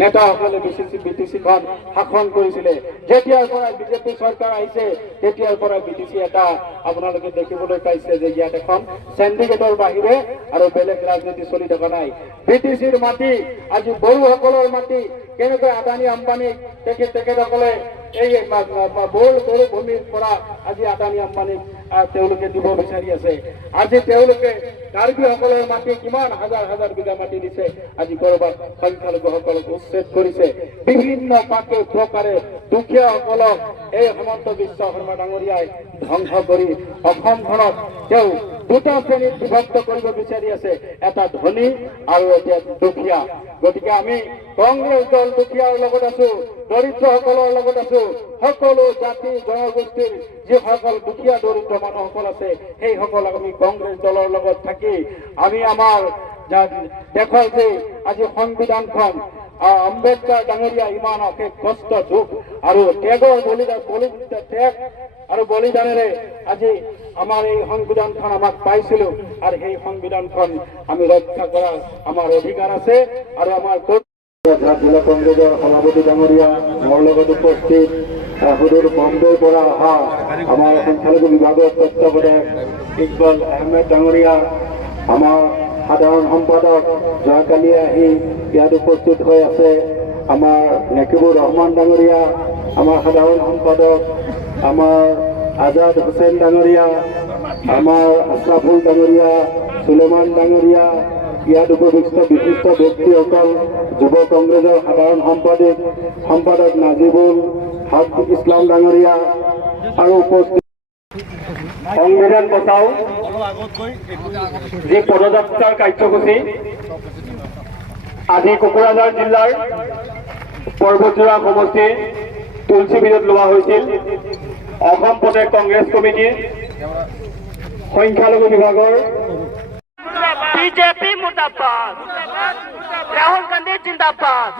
নেতাসকলে বিটিচিখন শাসন কৰিছিলে। যেতিয়াৰ পৰা বিজেপি চৰকাৰ আহিছে তেতিয়াৰ পৰা বিটিচি এটা আপোনালোকে দেখিবলৈ পাইছে যে ইয়াত এখন চেণ্ডিকেটৰ বাহিৰে আৰু বেলেগ ৰাজনীতি চলি থকা নাই। বিটিচিৰ মাটি আজি বড়োসকলৰ মাটি কেনেকৈ আদানী আম্বানী তেখেতসকলে এই বড়ো ভূমিৰ পৰা আজি আদানী আম্বানীক তেওঁলোকে দিব বিচাৰি আছে। আজি তেওঁলোকে কাৰ্বিসকলৰ মাটি কিমান হাজাৰ হাজাৰ বিঘা মাটি দিছে, আজি কৰবাত সংখ্যালঘুসকলক উচ্ছেদ কৰিছে। বিভিন্ন প্ৰকাৰে দুখীয়াসকলক এই হেমন্ত বিশ্ব শৰ্মা ডাঙৰীয়াই ধ্বংস কৰি অসমখনত তেওঁ দুটা শ্ৰেণীত বিভক্ত কৰিব বিচাৰি আছে, এটা ধনী আৰু এটা দুখীয়া। গতিকে আমি কংগ্ৰেছ দল দুখীয়াৰ লগত আছো, দৰিদ্ৰসকলৰ লগত আছো। সকলো জাতি জনগোষ্ঠীৰ যিসকল দুখীয়া দৰিদ্ৰ মানুহসকল আছে সেইসকলক আমি কংগ্ৰেছ দলৰ লগত থাকি আমি আমাৰ দেশৰ যে আজি সংবিধানখন আম্বেদকাৰ ডাঙৰীয়া ইমান অশেষ কষ্ট দুখ আৰু ত্যাগৰ ত্যাগ আৰু বলিদানেৰে আজি আমাৰ এই সংবিধানখন আমাক পাইছিলো আৰু সেই সংবিধানখন আমি ৰক্ষা কৰাৰ আমাৰ অধিকাৰ আছে। আৰু আমাৰ জিলা কংগ্ৰেছৰ সভাপতি ডাঙৰীয়া মোৰ লগত উপস্থিত সুদূৰ বম্বেৰ পৰা অহা আমাৰ সংখ্যালঘু বিভাগৰ তত্ত্বাৱধায়ক ইকবাল আহমেদ ডাঙৰীয়া, আমাৰ সাধাৰণ সম্পাদক যোৱাকালি আহি ইয়াত উপস্থিত হৈ আছে আমাৰ নেকিবুৰ ৰহমান ডাঙৰীয়া, আমাৰ সাধাৰণ সম্পাদক আমাৰ আজাদ হুছেইন ডাঙৰীয়া, আমাৰ আশৰাফুল ডাঙৰীয়া, সুলেমান ডাঙৰীয়া, ইয়াত উপস্থিত বিশিষ্ট ব্যক্তিসকল, যুৱ কংগ্ৰেছৰ সাধাৰণ সম্পাদক নাজিবুল হক ইছলাম ডাঙৰীয়া আৰু উপস্থিত সংবিধান বচাও যি পদযাত্ৰাৰ কাৰ্যসূচী আজি কোকৰাঝাৰ জিলাৰ পৰ্বতজোৰা সমষ্টিৰ তুলসীবিলত লোৱা হৈছিল। অসম প্ৰদেশ কংগ্ৰেছ কমিটিৰ সংখ্যালঘু বিভাগৰ बीजेपी मुर्दाबाद, राहुल गांधी जिंदाबाद।